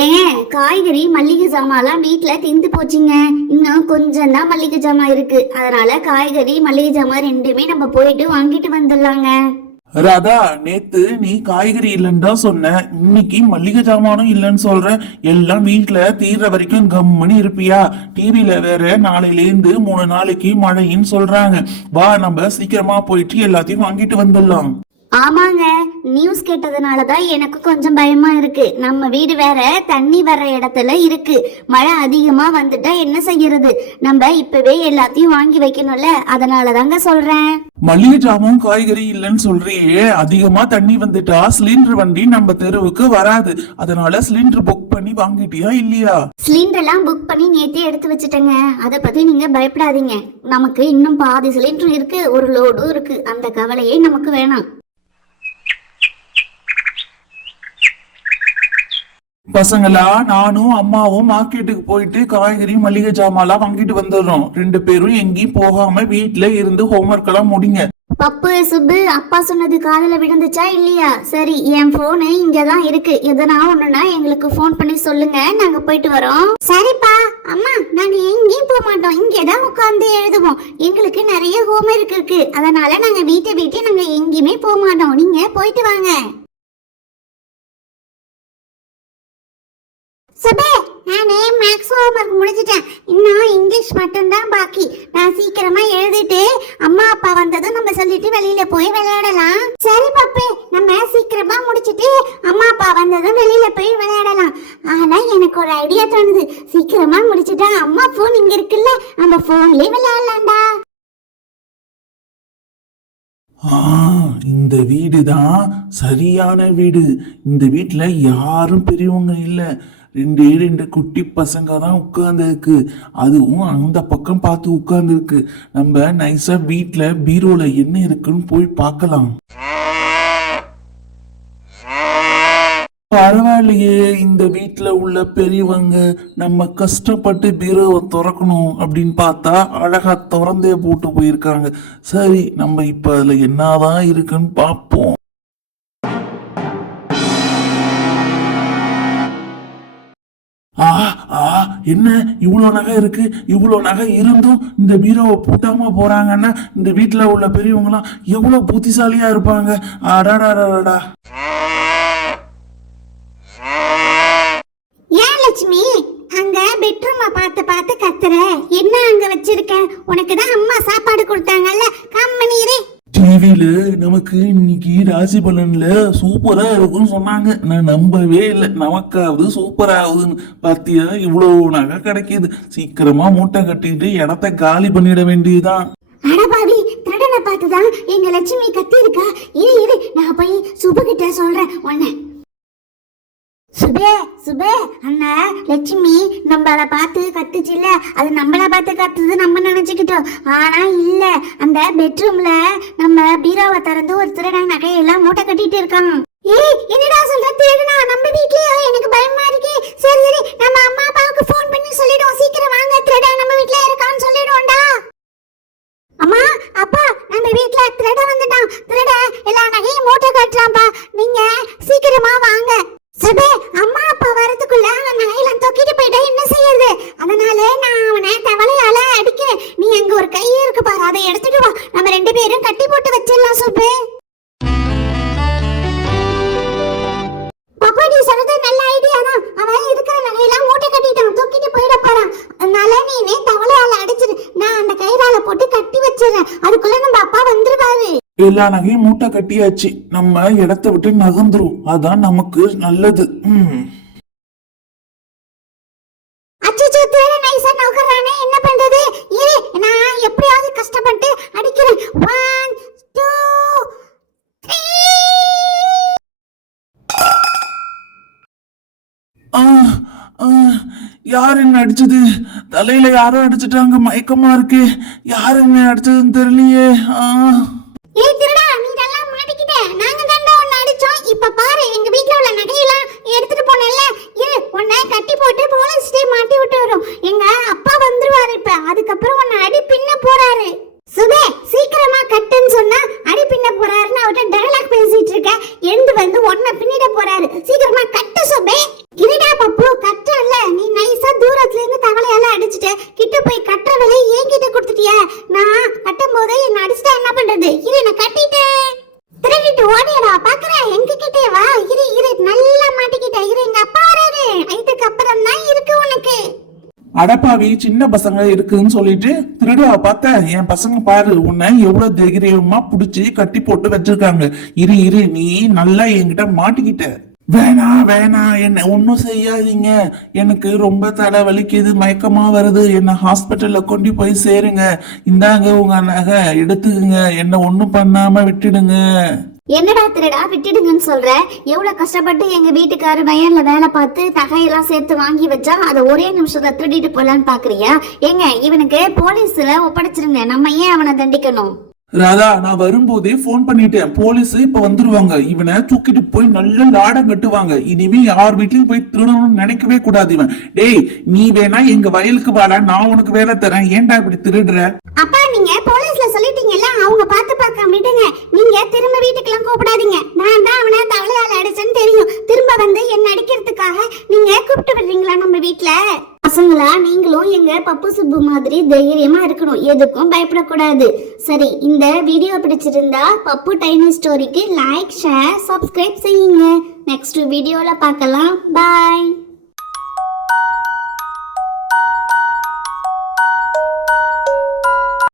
ஏன் காய்கறி மல்லிகை ஜாமான்லாம் வீட்டுல திந்து போச்சுங்க. இன்னும் கொஞ்சம் தான் மல்லிகை ஜாமான் இருக்கு. அதனால காய்கறி மல்லிகை ஜாமான் ரெண்டுமே நம்ம போயிட்டு வாங்கிட்டு வந்துடலாங்க. ராதா, நேத்து நீ காய்கறி இல்லைன்னு தான் சொன்ன, இன்னைக்கு மல்லிகை ஜாமானும் இல்லைன்னு சொல்ற. எல்லாம் வீட்டுல தீர்ற வரைக்கும் கம்முன்னு இருப்பியா? டிவில வேற நாளையில இருந்து 3 நாளைக்கு மழைன்னு சொல்றாங்க. வா, நம்ம சீக்கிரமா போயிட்டு எல்லாத்தையும் வாங்கிட்டு வந்துடலாம். ஆமாங்க, நியூஸ் கேட்டதுனாலதான் எனக்கு கொஞ்சம் பயமா இருக்கு. நம்ம வீடு வேற தண்ணி வர்ற இடத்துல இருக்கு. மழை அதிகமா வந்துட்டா என்ன செய்யறது? நம்ம இப்பவே எல்லாத்தையும் வாங்கி வைக்கணும்ல, அதனாலதாங்க சொல்றேன். மல்லிகை ஜாமும் காய்கறி இல்லைன்னு சொல்றியே, அதிகமா தண்ணி வந்துட்டா சிலிண்டர் வண்டி நம்ம தெருவுக்கு வராது. அதனால சிலிண்டர் புக் பண்ணி வாங்கிட்டியா இல்லையா? சிலிண்டர் எல்லாம் புக் பண்ணி நேத்தே எடுத்து வச்சுட்டேங்க. அதை பத்தி நீங்க பயப்படாதீங்க. நமக்கு இன்னும் பாதி சிலிண்டர் இருக்கு, ஒரு லோடும் இருக்கு. அந்த கவலையே நமக்கு வேணாம். பசங்களா, நானும் அம்மாவும் மார்க்கெட்டுக்கு போயிட்டு காய்கறி மல்லிகை ஜாமான்லாம் வாங்கிட்டு வந்துடுறோம். 2 பேரும் எங்கேயும் போகாம வீட்டுல இருந்து ஹோம்ஒர்க் எல்லாம் முடிங்க. பப்பு, சுப்பு, அப்பா சொன்னது காதுல விழுந்துச்சா இல்லையா? சரி, என் போனு இங்கதான் இருக்கு. எதனா ஒண்ணுன்னா எங்களுக்கு போன் பண்ணி சொல்லுங்க, நாங்க போயிட்டு வரோம். சரிப்பா. அம்மா, நாங்க எங்கேயும் போக மாட்டோம், இங்கதான் உட்கார்ந்து எழுதுவோம். எங்களுக்கு நிறைய ஹோம்ஒர்க் இருக்கு. அதனால நாங்க வீட்டை நாங்க எங்கேயுமே போக மாட்டோம். நீங்க போயிட்டு வாங்க. சுபே, நானே மேக்ஸ் ஹோம்ஒர்க் முடிச்சிட்டேன். இன்னும் இங்கிலீஷ் மட்டும்தான் பாக்கி. நான் சீக்கிரமா எழுதிட்டு அம்மா அப்பா வந்ததும் நம்ம சொல்லிட்டு வெளியில போய் விளையாடலாம். சரி பப்பே, நம்ம சீக்கிரமா முடிச்சிட்டு அம்மா அப்பா வந்ததும் வெளியில போய் விளையாடலாம். ஆனா எனக்கு ஒரு ஐடியா தோணுது. சீக்கிரமா முடிச்சிட்டா அம்மா போன் இங்க இருக்குல்ல, நம்ம போன்லயே விளையாடலாம்டா. இந்த வீடுதான் சரியான வீடு. இந்த வீட்டுல யாரும் பெரியவங்க இல்ல. 2 குட்டி பசங்க தான் உட்கார்ந்து இருக்கு. அதுவும் அந்த பக்கம் பார்த்து உட்கார்ந்து இருக்கு. நம்ம நைஸா வீட்டுல பீரோல என்ன இருக்குன்னு போய் பார்க்கலாம். பரவாயில்லையே, இந்த வீட்டுல உள்ள பெரியவங்க நம்ம கஷ்டப்பட்டு பீரோவை திறக்கணும் அப்படின்னு பார்த்தா அழகா திறந்தே போட்டு போயிருக்காங்க. சரி, நம்ம இப்ப அதுல என்னதான் இருக்குன்னு பார்ப்போம். என்ன இவ்வளோ நகை இருக்கு? இவ்வளோ நகை இருந்தும் இந்த பீரோவை பூட்டாம போறாங்கன்னா இந்த வீட்டுல உள்ள பெரியவங்களாம் எவ்வளவு புத்திசாலியா இருப்பாங்க. அடாடாடாடா. ஏன் லட்சுமி அங்க பெட்ரூமை பார்த்து பார்த்து கத்துற? என்ன அங்க வச்சிருக்க? உனக்கு தான் அம்மா சாப்பாடு கொடுத்தாங்கல்ல, கம்மனீரே. டிவியில நமக்கு இன்னைக்கு ராசி பலன்ல சூப்பரா இருக்குன்னு சொன்னாங்க. நான் நம்பவே இல்லை. நமக்காவது சூப்பரா ஆகுதுன்னு பாத்தியா? இவ்வளவு நகை கிடைக்குது. சீக்கிரமா மூட்டை கட்டிட்டு இடத்த காலி பண்ணிட வேண்டியதுதான். அடபாவி, திருடனை பார்த்துதான் எங்க லட்சுமி கத்தி இருக்கா. இரு நான் போய் சுபு கிட்ட சொல்றேன் உன்னை. சுபே, அண்ணா லட்சுமி நம்மள பார்த்து கத்துச்சுல, அது நம்மள பார்த்து கத்துது நம்ம நினைச்சுக்கிட்டோம். ஆனா இல்ல, அந்த பெட்ரூம்ல நம்ம பீரோவை திறந்து ஒரு திருடன் நகையெல்லாம் மூட்டை கட்டிட்டு இருக்கான். ஏய், என்னடா சொல்ற? திருடனா நம்ம வீட்லயா? எனக்கு பயமா இருக்கு. சரி நம்ம அம்மா அப்பாவுக்கு ஃபோன் பண்ணி சொல்லிடுவோம். சீக்கிரம் வாங்க, திருடன் நம்ம வீட்ல இருக்கான்னு சொல்லிடுவோம்டா. அம்மா அப்பா, நம்ம வீட்ல திருடன் வந்துட்டான். திருடன் எல்லா நகையும் மூட்டை கட்டுறான்பா. நீங்க சீக்கிரமா வாங்க. சுபே, அம்மா அப்பா வரதுக்குள்ள அவன் நகையெல்லாம் தூக்கிட்டு போயிட்டா என்ன செய்யறது? அதனால நான் அவனை தவளையால அடிக்கிறேன். நீ அங்க ஒரு கை இருக்கு பாரு, அதை எடுத்துட்டு வா. நம்ம 2 பேரும் கட்டி போட்டு வச்சிடலாம். சுபே, பாப்பா நீ சொல்றது நல்ல ஐடியா தான். அவன் இருக்கிற நகையெல்லாம் மூட்டை கட்டிட்டான், தூக்கிட்டு போயிட போறான். அதனால நீ தவளையால அடிச்சிரு, நான் அந்த கயிறால போட்டு கட்டி வச்சிடறேன். அதுக்குள்ள நம்ம அப்பா வந்துருவாரு. எல்லா நகையும் மூட்டை கட்டியாச்சு. நம்ம இடத்த விட்டு நகர்ந்துரும், அதான் நமக்கு நல்லது. அச்சச்சோ, தேட நைஸா நகர்றானே, என்ன பண்றது? இரு, நான் எப்படியாவது கஷ்டப்பட்டு அடிக்கிறேன். 1 2 3. யார் என்ன அடிச்சது? தலையில யாரோ அடிச்சுட்டாங்க. மயக்கமா இருக்கு. யார் என்ன அடிச்சதுன்னு தெரியலையே. ஏய் திருடா, நீ இதெல்லாம் மாட்டிக்கிட்ட. நாங்க தான்டா உன்னை அடிச்சோம். இப்ப பாரு, எங்க வீட்ல உள்ள நகையெல்லாம் எடுத்துட்டு போனல்ல. இரு, உன்னை கட்டி போட்டு போலீஸ்டே மாட்டி விட்டு வரோம். எங்க அப்பா வந்துருவாரு இப்ப. அதுக்கப்புறம் உன்னை அடி பின்ன போறாரு. சுபே, சீக்கிரமா கட்டுன்னு சொன்னா அடி பின்ன போறாருன்னு அவர்கிட்ட டயலாக் பேசிட்டு இருக்க. எழுந்து வந்து உன்னை பின்னிட போறாரு. சீக்கிரமா கட்டு சுபே. இருடா பப்பு, ஓடிடா பாக்குறேன் எங்க கிட்டே வா. இரு நல்லா மாட்டிக்கிட்ட. இரு எங்க அப்பா வராரு. இதுக்கு அப்புறம் தான் இருக்கு உனக்கு. அடப்பாவி, சின்ன பசங்க இருக்குன்னு சொல்லிட்டு திருடா பார்த்த. என் பசங்க பாரு, உன்னை எவ்வளவு தைரியமா புடிச்சு கட்டி போட்டு வச்சிருக்காங்க. இரு நீ நல்லா என்கிட்ட மாட்டிக்கிட்ட. வேணா என்ன ஒன்னும் செய்யாதீங்க. எனக்கு ரொம்ப தலை வலிக்குது, மயக்கமா வருது. என்ன ஹாஸ்பிட்டல்ல கொண்டு போய் சேருங்க. இந்தாங்க உங்க நகை எடுத்துக்குங்க. என்ன ஒண்ணும் பண்ணாம விட்டுடுங்க. என்னடா திருடா விட்டுடுங்கன்னு சொல்ற? எவ்வளவு கஷ்டப்பட்டு எங்க வீட்டுக்காரர் வயல்ல வேலை பார்த்து நகையெல்லாம் சேர்த்து வாங்கி வச்சா அதை ஒரே நிமிஷத்துல திருடிட்டு போலான்னு பாக்குறியா? ஏங்க இவனுக்கு போலீஸ்ல ஒப்படைச்சிருங்க. நம்ம ஏன் அவனை தண்டிக்கணும்? ராதா, நான் வரும்போதே போன் பண்ணிட்டேன். போலீஸ் இப்ப வந்துருவாங்க. இவனை தூக்கிட்டு போய் நல்ல லாடம் கட்டுவாங்க. இனிமே யார் வீட்லயும் போய் திருடணும்னு நினைக்கவே கூடாது. இவன் டேய், நீ வேணா எங்க வயலுக்கு வாடா, நான் உனக்கு வேலை தரேன். ஏன்டா இப்படி திருடுற? அப்பா நீங்க போலீஸ்ல சொல்லிட்டீங்கல்ல, அவங்க பார்க்க விடுங்க. நீங்க திரும்ப வீட்டுக்கெல்லாம் கூப்பிடாதீங்க. நான் தான் அவனை தவளையால அடிச்சேன்னு தெரியும். திரும்ப வந்து என்ன அடிக்கிறதுக்காக நீங்க கூப்பிட்டு விடுறீங்களா நம்ம வீட்டுல? பசங்களா, நீங்களும் எங்க பப்பு சுப்பு மாதிரி தைரியமா இருக்கணும். எதுக்கும் பயப்படக்கூடாது. சரி, இந்த வீடியோ பிடிச்சிருந்தா பப்பு டைனி ஸ்டோரிக்கு லைக், ஷேர், சப்ஸ்கிரைப் செய்யுங்க. நெக்ஸ்ட் வீடியோல பார்க்கலாம். பாய்.